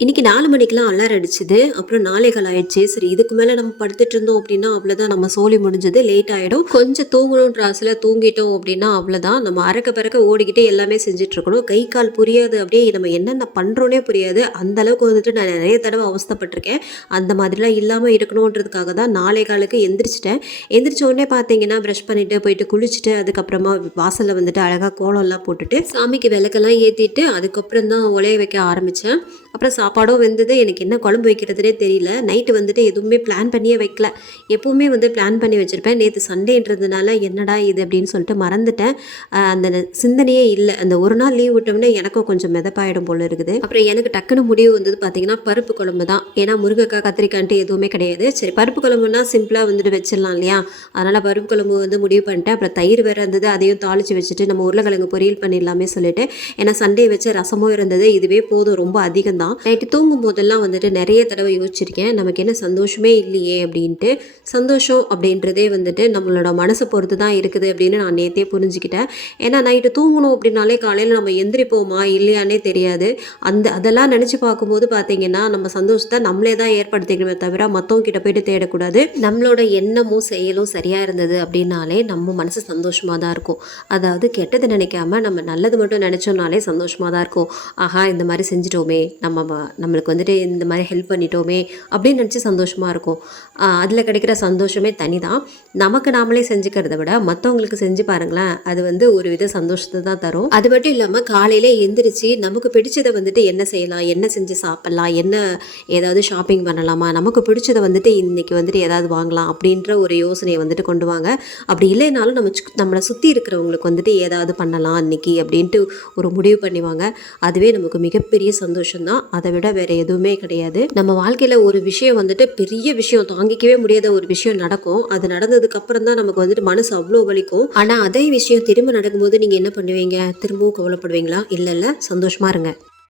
இன்னைக்கு நாலு மணிக்கெலாம் அலாரம் அடிச்சுது. அப்புறம் நாளைகள் ஆயிடுச்சு. சரி இதுக்கு மேலே நம்ம படுத்துட்டு இருந்தோம் அப்படின்னா அவ்வளோதான் நம்ம சோழி முடிஞ்சது லேட் ஆகிடும் கொஞ்சம் தூங்கணுன்ற ஆசையில் தூங்கிட்டோம் அப்படின்னா அவ்வளோதான் நம்ம அறக்க பறக்க ஓடிக்கிட்டே எல்லாமே செஞ்சிட்ருக்கணும் கை கால் புரியாது அப்படியே நம்ம என்னென்ன பண்ணுறோன்னே புரியாது. அந்த அளவுக்கு வந்துட்டு நான் நிறைய தடவை அவஸ்தைப்பட்டிருக்கேன். அந்த மாதிரிலாம் இல்லாமல் இருக்கணுன்றதுக்காக தான் நாளை காலுக்கு எந்திரிச்சிட்டேன். எந்திரிச்ச உடனே பார்த்தீங்கன்னா ப்ரஷ் பண்ணிட்டு போயிட்டு குளிச்சுட்டு அதுக்கப்புறமா வாசலில் வந்துட்டு அழகாக கோலம்லாம் போட்டுட்டு சாமிக்கு விளக்கெல்லாம் ஏற்றிட்டு அதுக்கப்புறம் தான் உலைய வைக்க ஆரம்பித்தேன் அப்புறம் சாப்பாடும் வந்தது. எனக்கு என்ன குழம்பு வைக்கிறதுனே தெரியல. நைட்டு வந்துட்டு எதுவுமே பிளான் பண்ணியே வைக்கல. எப்போவுமே வந்து பிளான் பண்ணி வச்சுருப்பேன். நேற்று சண்டேன்றதுனால என்னடா இது அப்படின்னு சொல்லிட்டு மறந்துட்டேன். அந்த சிந்தனையே இல்லை. அந்த ஒரு நாள் லீவ் விட்டோம்னா எனக்கும் கொஞ்சம் மிதப்பாயிடும் போல இருக்குது. அப்புறம் எனக்கு டக்குன்னு முடிவு வந்தது பார்த்தீங்கன்னா பருப்பு குழம்பு தான். ஏன்னா முருங்கைக்காய் கத்திரிக்காய்ட்டு எதுவுமே கிடையாது. சரி பருப்பு குழம்புனா சிம்பிளாக வந்துட்டு வச்சிடலாம் இல்லையா? அதனால் பருப்பு குழம்பு வந்து முடிவு பண்ணிட்டேன். அப்புறம் தயிர் வேறு இருந்தது. அதையும் தாளித்து வச்சுட்டு நம்ம உருளைக்கிழங்கு பொரியல் பண்ணிடலாமே சொல்லிட்டு. ஏன்னா சண்டே வச்ச ரசமும் இருந்தது. இதுவே போதும். ரொம்ப அதிகம் தான். நைட்டு தூங்கும் போதெல்லாம் வந்துட்டு நிறைய தடவை யோசிச்சிருக்கேன். நமக்கு என்ன சந்தோஷமே இல்லையே அப்படின்ட்டு. சந்தோஷம் அப்படின்றதே வந்துட்டு நம்மளோட மனசை பொறுத்து தான் இருக்குது அப்படின்னு நான் நேற்றே புரிஞ்சுக்கிட்டேன். ஏன்னா நைட்டு தூங்கணும் அப்படின்னாலே காலையில் நம்ம எந்திரிப்போமா இல்லையானே தெரியாது. அந்த அதெல்லாம் நினச்சி பார்க்கும்போது பார்த்தீங்கன்னா நம்ம சந்தோஷத்தை நம்மளே தான் ஏற்படுத்திக்கணுமே தவிர மற்றவங்க கிட்ட போயிட்டு தேடக்கூடாது. நம்மளோட எண்ணமும் செயலும் சரியாக இருந்தது அப்படின்னாலே நம்ம மனசு சந்தோஷமாக தான் இருக்கும். அதாவது கெட்டது நினைக்காம நம்ம நல்லது மட்டும் நினச்சோம்னாலே சந்தோஷமாக தான் இருக்கும். ஆஹா இந்த மாதிரி செஞ்சிட்டோமே நம்ம நம்ம நம்மளுக்கு வந்துட்டு இந்த மாதிரி ஹெல்ப் பண்ணிட்டோமே அப்படின்னு நினச்சி சந்தோஷமாக இருக்கும். அதில் கிடைக்கிற சந்தோஷமே தனி தான் நமக்கு நாமளே செஞ்சுக்கிறத விட மற்றவங்களுக்கு செஞ்சு பாருங்களேன் அது வந்து ஒரு வித சந்தோஷத்தை தான் தரும். அது மட்டும் இல்லாமல் காலையில் எந்திரிச்சு நமக்கு பிடிச்சதை வந்துட்டு என்ன செய்யலாம் என்ன செஞ்சு சாப்பிட்லாம் என்ன ஏதாவது ஷாப்பிங் பண்ணலாமா நமக்கு பிடிச்சதை வந்துட்டு இன்னைக்கு வந்துட்டு ஏதாவது வாங்கலாம் அப்படின்ற ஒரு யோசனையை வந்துட்டு கொண்டு வாங்க. அப்படி இல்லைனாலும் நம்ம நம்மளை சுற்றி இருக்கிறவங்களுக்கு வந்துட்டு ஏதாவது பண்ணலாம் இன்னைக்கு அப்படின்ட்டு ஒரு முடிவு பண்ணிவாங்க. அதுவே நமக்கு மிகப்பெரிய சந்தோஷம்தான். அதை விட வேற எதுவுமே கிடையாது. நம்ம வாழ்க்கையில் ஒரு விஷயம் வந்துட்டு பெரிய விஷயம் தாங்கிக்கவே முடியாத ஒரு விஷயம் நடக்கும். அது நடந்ததுக்கு அப்புறம் தான் நமக்கு வந்துட்டு மனசு அவ்வளோ வலிக்கும். ஆனால் அதே விஷயம் திரும்ப நடக்கும்போது நீங்கள் என்ன பண்ணுவீங்க? திரும்பவும் கவலைப்படுவீங்களா? இல்லை இல்லை சந்தோஷமா இருங்க.